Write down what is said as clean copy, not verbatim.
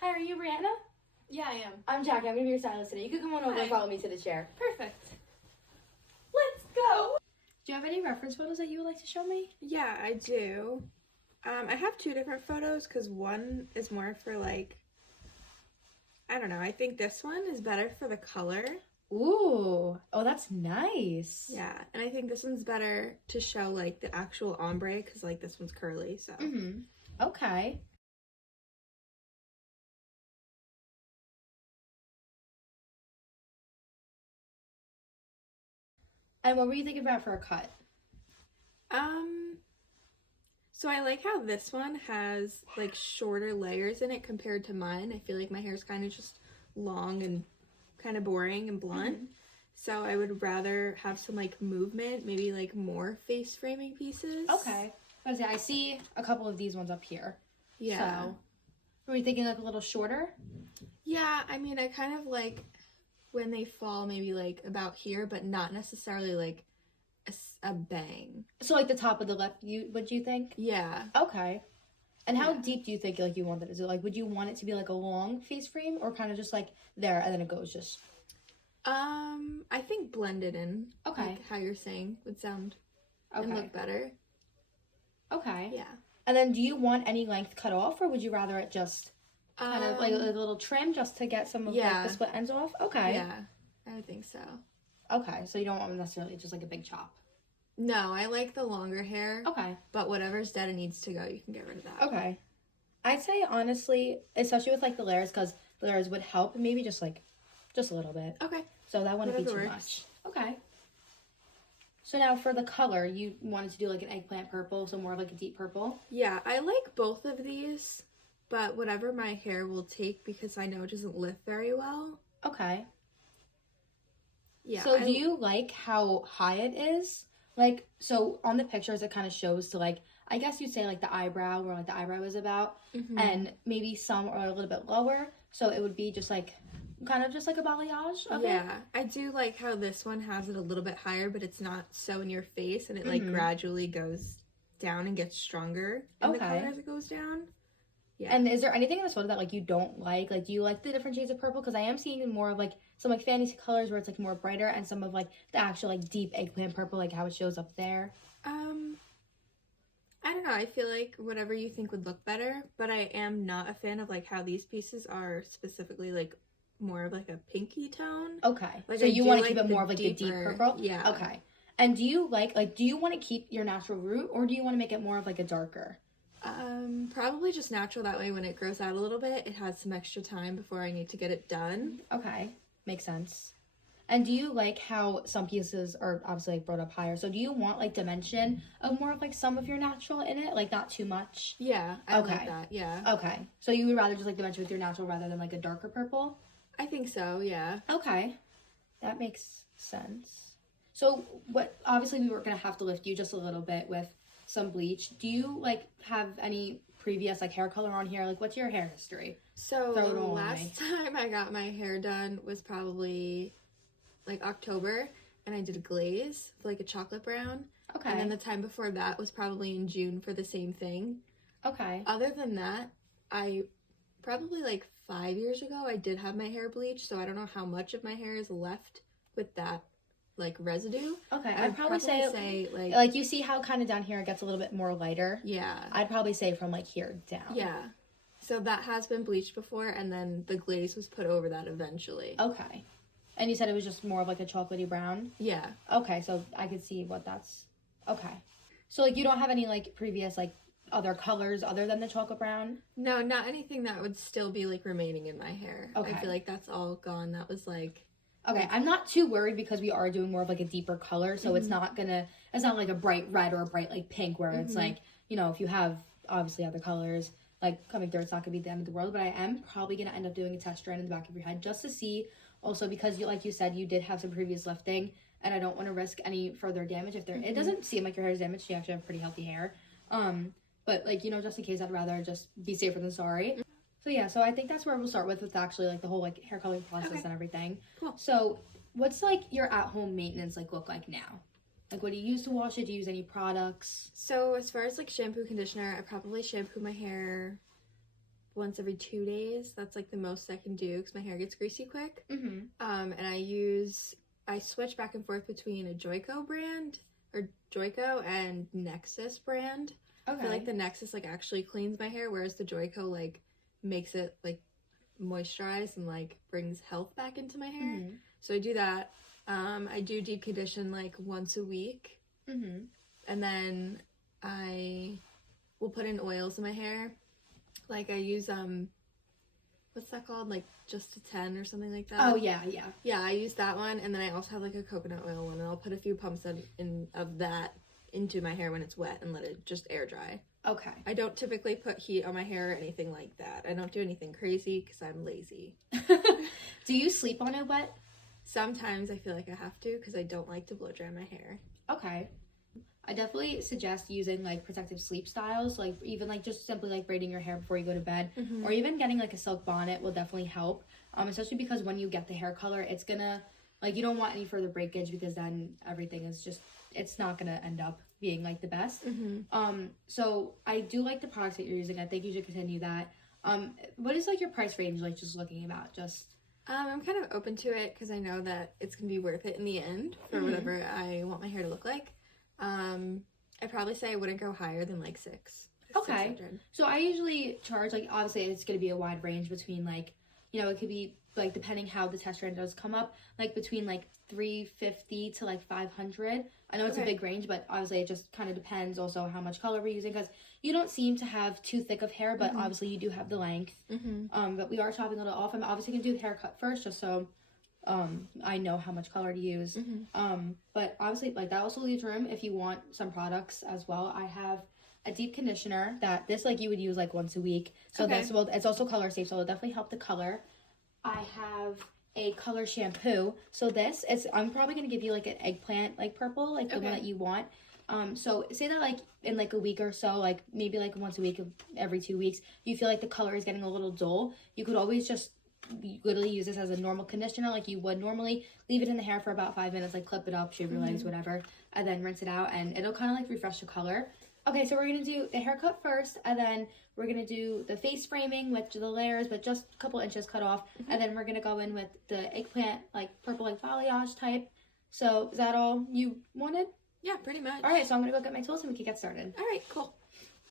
Hi, are you Brianna? Yeah, I am. I'm Jackie. I'm going to be your stylist today. You can come on over and follow me to the chair. Perfect. Let's go. Do you have any reference photos that you would like to show me? Yeah, I do. I have two different photos because one is more for like, I don't know. I think this one is better for the color. Ooh. Oh, that's nice. Yeah, and I think this one's better to show like the actual ombre because like this one's curly, so. Mm-hmm. Okay. And what were you thinking about for a cut? So I like how this one has like shorter layers in it compared to mine. I feel like my hair is kind of just long and kind of boring and blunt. Mm-hmm. So I would rather have some like movement, maybe like more face framing pieces. Okay. I see a couple of these ones up here. Yeah. So, were you thinking like a little shorter? Yeah, I mean, I kind of like when they fall maybe like about here, but not necessarily like a bang. So like the top of the lip, would you think? Yeah. Okay. And how Yeah. deep do you think like you want it? Is it like, would you want it to be like a long face frame or kind of just like there and then it goes just? I think blended in. Okay. Like how you're saying would sound and Okay. look better. Okay. Yeah. And then do you want any length cut off or would you rather it just kind of like a little trim just to get some of like the split ends off? Okay. Yeah, I would think so. Okay. So you don't want necessarily just like a big chop. No, I like the longer hair. Okay. But whatever's dead and needs to go, you can get rid of that. Okay. I'd say honestly, especially with like the layers, because the layers would help, maybe just a little bit. Okay. So that wouldn't be Whatever too works. much. Okay. So now for the color, you wanted to do like an eggplant purple, so more of like a deep purple. Yeah, I like both of these, but whatever my hair will take because I know it doesn't lift very well. Okay. Yeah. So do you like how high it is? Like, so on the pictures, it kind of shows to like, I guess you'd say like the eyebrow, where like the eyebrow is about, and maybe some are a little bit lower. So it would be just like, kind of just like a balayage of it. Yeah, I do like how this one has it a little bit higher, but it's not so in your face, and it like gradually goes down and gets stronger in the color as it goes down. Yeah. And is there anything in this photo that like you don't like? Like, do you like the different shades of purple? Because I am seeing more of like some like fantasy colors where it's like more brighter, and some of like the actual like deep eggplant purple, like how it shows up there. I don't know. I feel like whatever you think would look better, but I am not a fan of like how these pieces are specifically like more of like a pinky tone. Okay. Like, so I you do want to like keep it the more of like the deep deeper- purple? Yeah. Okay. And do you do you want to keep your natural root or do you want to make it more of like a darker? Probably just natural. That way when it grows out a little bit, it has some extra time before I need to get it done. Okay. Makes sense. And do you like how some pieces are obviously like brought up higher? So do you want like dimension of more of like some of your natural in it? Like not too much? Yeah, I Okay. like that. Yeah. Okay. So you would rather just like dimension with your natural rather than like a darker purple? I think so, yeah. Okay. That makes sense. So what obviously we were gonna have to lift you just a little bit with some bleach. Do you like have any previous like hair color on here? Like what's your hair history? So Throw it all on last time I got my hair done was probably like October, and I did a glaze, like a chocolate brown. Okay. And then the time before that was probably in June for the same thing. Okay. Other than that, I probably like 5 years ago, I did have my hair bleached, so I don't know how much of my hair is left with that like residue. Okay. I'd probably say like you see how kind of down here it gets a little bit more lighter. Yeah. I'd probably say from like here down. Yeah. So that has been bleached before, and then the glaze was put over that eventually. Okay. And you said it was just more of like a chocolatey brown? Yeah. Okay, so I could see what that's... Okay. So like you don't have any like previous like other colors other than the chocolate brown? No, not anything that would still be like remaining in my hair. Okay. I feel like that's all gone. That was like... Okay, I'm not too worried because we are doing more of like a deeper color, so it's not like a bright red or a bright like pink where it's like, you know, if you have obviously other colors like coming through, it's not gonna be the end of the world, but I am probably gonna end up doing a test strand in the back of your head just to see, also because you, like you said, you did have some previous lifting and I don't want to risk any further damage if there, it doesn't seem like your hair is damaged, you actually have pretty healthy hair, but like, you know, just in case, I'd rather just be safer than sorry. So yeah, so I think that's where we'll start with actually like the whole like hair coloring process and everything. Cool. So what's like your at-home maintenance like look like now? Like what do you use to wash it? Do you use any products? So as far as like shampoo, conditioner, I probably shampoo my hair once every 2 days. That's like the most I can do because my hair gets greasy quick. Mm-hmm. And I switch back and forth between a Joico brand or Joico and Nexus brand. Okay. I feel like the Nexus like actually cleans my hair, whereas the Joico like makes it like moisturize and like brings health back into my hair. Mm-hmm. So I do that. I do deep condition like once a week. Mm-hmm. And then I will put in oils in my hair. Like I use what's that called? Like Just a 10 or something like that. Oh yeah, yeah. Yeah, I use that one, and then I also have like a coconut oil one, and I'll put a few pumps of that into my hair when it's wet and let it just air dry. Okay. I don't typically put heat on my hair or anything like that. I don't do anything crazy because I'm lazy. Do you sleep on it wet? Sometimes I feel like I have to because I don't like to blow dry my hair. Okay. I definitely suggest using like protective sleep styles, like even like just simply like braiding your hair before you go to bed, or even getting like a silk bonnet will definitely help. Especially because when you get the hair color, it's gonna like you don't want any further breakage because then everything is just it's not gonna end up being like the best. So I do like the products that you're using. I think you should continue that. What is like your price range? Like just looking about just. I'm kind of open to it because I know that it's gonna be worth it in the end for whatever I want my hair to look like. I'd probably say I wouldn't go higher than like Okay. 600. So I usually charge like obviously it's gonna be a wide range between like it could be like depending how the test strand does come up, like between like 350 to like 500. I know it's a big range, but obviously it just kind of depends also how much color we're using because you don't seem to have too thick of hair, but obviously you do have the length. But we are chopping it off. I'm obviously gonna do the haircut first just so I know how much color to use. But obviously like that also leaves room if you want some products as well. I have a deep conditioner that this like you would use like once a week. So that's it's also color safe, so it'll definitely help the color. I have a color shampoo. So I'm probably gonna give you like an eggplant like purple, like the one that you want. So say that like in like a week or so, like maybe like once a week, every 2 weeks, you feel like the color is getting a little dull. You could always just literally use this as a normal conditioner like you would normally. Leave it in the hair for about 5 minutes, like clip it up, shave your legs, whatever, and then rinse it out, and it'll kind of like refresh the color. Okay, so we're gonna do the haircut first, and then we're gonna do the face framing with the layers, but just a couple inches cut off, and then we're gonna go in with the eggplant, like purple, like balayage type. So is that all you wanted? Yeah, pretty much. All right, so I'm gonna go get my tools and we can get started. All right, cool.